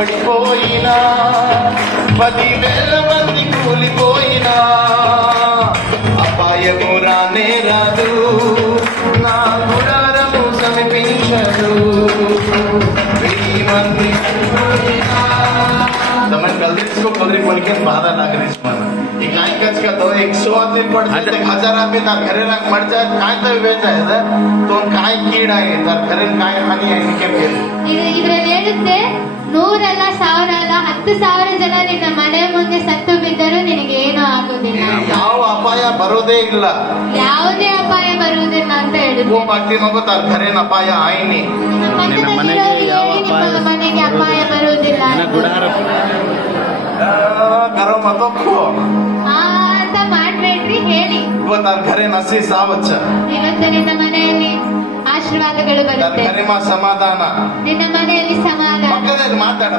పడిపోయినా 10,000 మంది కూలిపోయినా అపాయము రానే రాదు, నా గుడారము సమీపించదు. 1000 మంది તમે જલ્દી इसको पगड़ी बोल के बाधा ना करिस मन ये काय कच का तो 100 आदमी पड़ जाते 1000 आदमी तार घरे लाग मर जाए काय तो बेचा है तो काय कीड़ा है तार घरे काय हानि है इनके पे ಇದರಲ್ಲಿ ಹೇಳುತ್ತೆ 100 ಅಲ್ಲ 1000 ಅಲ್ಲ 10,000 ಜನ ನಿನ್ನ ಮನೆ ಮುಂದೆ ಸತ್ತು ಬಿದ್ದರೂ ನಿನಗೆ ಏನೂ ಆಗೋದಿಲ್ಲ. ಯಾವ ಅಪಾಯ ಬರೋದೇ ಇಲ್ಲ, ಯಾವುದೇ ಅಪಾಯ ಬರುವುದಿಲ್ಲ ಅಂತ ಹೇಳುತ್ತೆ. वो बाकी मगो तार घरे न अपाय आए नहीं, ನಿನ್ನ ಮನೆಗೆ ಅಪಾಯ ಬರುವುದಿಲ್ಲ. करो मत खो ಅಂತ ಮಾಡ್ಬೇಡ್ರಿ ಹೇಳಿ. वो तार घरे नसी सावच ಇವತ್ತು ನಿನ್ನ ಮನೆಯಲ್ಲಿ ಆಶೀರ್ವಾದಗಳು तार ಬರುತ್ತೆ, घरे मा समाधान ನಿನ್ನ ಮನೆಯಲ್ಲಿ ಸಮಾಧಾನ. ಮಾತಾಡ